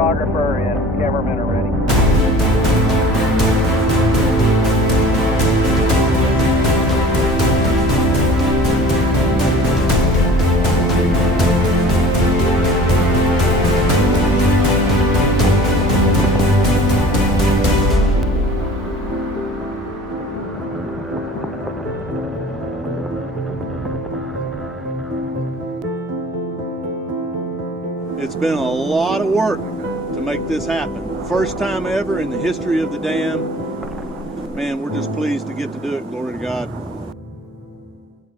photographer and cameraman are ready. It's been a lot of work to make this happen. First time ever in the history of the dam. Man, we're just pleased to get to do it. Glory to God.